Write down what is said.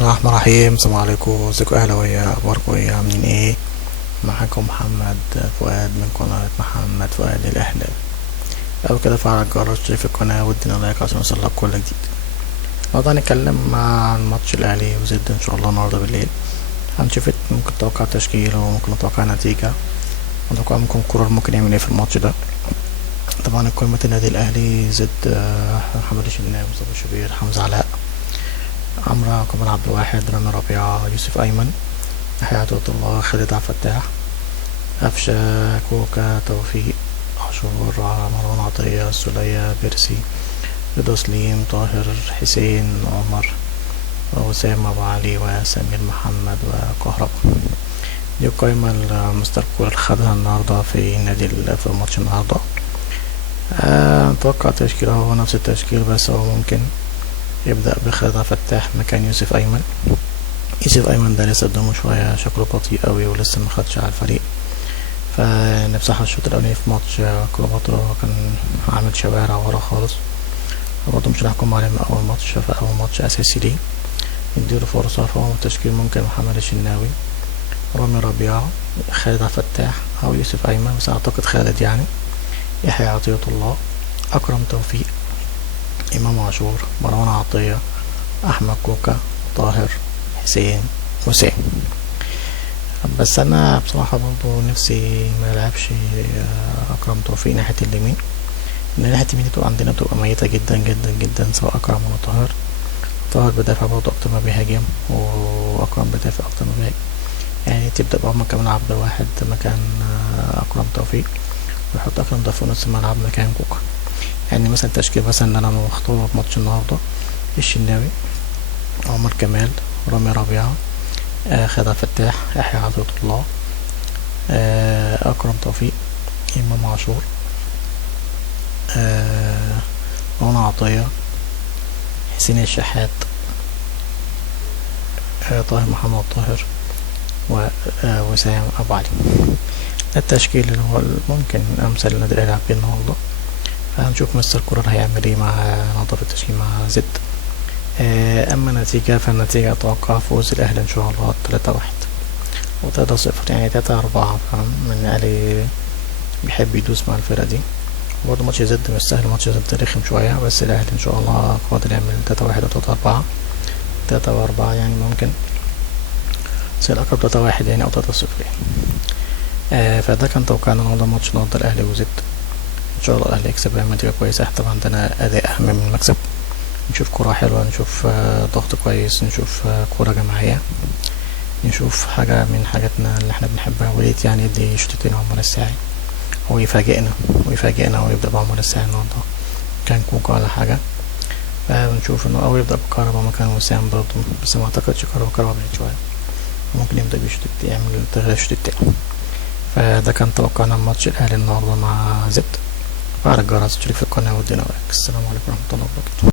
الرحمن الرحيم. السلام عليكم، ازيكم اهلاوية، اخباركم ايه، عاملين ايه؟ معاكم محمد فؤاد من قناة محمد فؤاد الاهلاوي. لو كده فعلا جرس اشترك في القناة وادينا لايك عشان يوصلك كل جديد. النهارده هنتكلم عن ماتش الاهلي وزد ان شاء الله النهارده بالليل. هنشوف ممكن نتوقع تشكيل وممكن نتوقع نتيجة، ونتوقع ممكن كولر ممكن يعمل ايه في الماتش ده. طبعا قائمة النادي الاهلي زد محمد الشناوي، مصطفى شوبير، حمزة علاء، عمرو كمال، عبد الواحد، رامي ربيعة، يوسف أيمن، يحيى عطية الله، خالد عبد الفتاح، قفشة، كوكا، توفيق، عاشور، مروان عطية، السولية، بيرسي، رضا سليم، طاهر، حسين، عمر، وسام أبو علي، وسمير محمد، وكهربا. دي القايمة اللي مستر كولر خدها النهاردة في في ماتش النهاردة. نتوقع تشكيله هو نفس التشكيل، بس هو ممكن يبدأ بخالد عبد الفتاح مكان يوسف أيمن. يوسف أيمن ده لسه قدامه شوية، شكله بطيء أوي ولسه مخدش على الفريق، فنبصح الشوط الأولاني في ماتش كليوباترا كان عامل شوارع ورا خالص. برضه مش هنحكم عليه من أول ماتش، فأول ماتش أساسي ليه نديله فرصة. فهو التشكيل ممكن محمد الشناوي، رامي ربيعة، خالد عبد الفتاح أو يوسف أيمن، بس أعتقد خالد يعني، يحيى عطية الله، أكرم توفيق، إمام عاشور، مروان عطية، أحمد كوكا، طاهر، حسين، وسام. بس انا بصراحه برضو نفسي ما يلعبش اكرم توفيق ناحيه اليمين، لان ناحيه اليمين بتبقى عندنا بتبقى ميته جدا جدا جدا، سواء اكرم ولا طاهر. طاهر بيدافع برضو اكتر ما بيهاجم، واكرم بيدافع اكتر ما بيهاجم. يعني تبدا بقى مكان عبد الواحد مكان اكرم توفيق، ويحط اكرم ده في نص الملعب مكان كوكا. يعني مثلا تشكيل مثلا اللي انا مختاره في ماتش النهارده: الشناوي، عمر كمال، رامي ربيعة، خالد عبد الفتاح، يحيى عطية الله، أكرم توفيق، إمام عاشور، مروان عطية، حسين الشحات، طاهر محمد طاهر، وسام أبو علي. التشكيل اللي هو ممكن أمثل النادي الأهلي يلعب بيه النهارده. فهنشوف مستر كولر هيعمل ايه مع نظافة التشكيل مع زد. أما النتيجة، فالنتيجة أتوقع فوز الأهلي إن شاء الله 3-1 أو 3-0، يعني 3-4. فاهم من الأهلي بيحب يدوس مع الفرقة دي. برضه ماتش زد مش سهل، ماتش زد رخم شوية، بس الأهلي إن شاء الله قادر يعمل 3-1 أو 3-4. 3-4 يعني ممكن، بس الأقرب 3-1 يعني أو 3-0 يعني. فده كان توقعنا النهارده ماتش النهارده الأهلي وزد. إن شاء الله الأهلي يكسب ويعمل نتيجة كويسة. احنا طبعا عندنا أداء أهم من المكسب، نشوف كرة حلوة، نشوف ضغط كويس، نشوف كرة جماعية، نشوف حاجة من حاجاتنا اللي احنا بنحبها. وليت يعني يدي شوطتين عمر الساعي ويفاجئنا ويبدأ بعمر الساعي النهارده كان كوكا ولا حاجة. فنشوف انه او يبدأ بكهربا مكان وسام برضه، بس ما اعتقدش كهربا بعيد شوية، ممكن يبدأ بشوط يعمل تغيير الشوط التاني. فده كان توقعنا ماتش الأهلي النهارده مع زد. فعلى الجرس اشترك في القناة وادينا لايك. السلام عليكم ورحمة الله وبركاته.